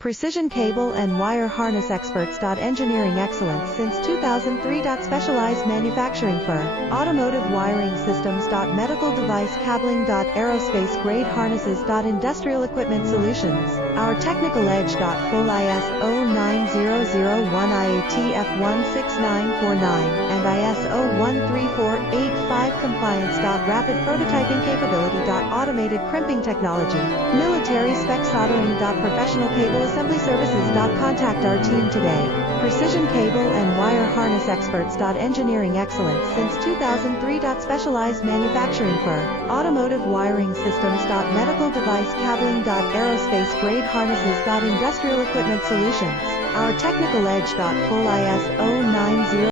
Precision cable and wire harness experts. Engineering excellence since 2003. Specialized manufacturing for automotive wiring systems. Medical device cabling. Aerospace grade harnesses. Industrial equipment solutions. Our technical edge. Full ISO 9001 IATF 16949 and ISO 13485 compliance. Rapid prototyping capability. Automated crimping technology. Military spec soldering. Professional cable assembly services. Contact our team today. Precision cable and wire harness experts. Engineering excellence since 2003. Specialized manufacturing for automotive wiring systems. Medical device cabling. Aerospace grade harnesses. Industrial equipment solutions. Our technical edge. Full ISO 90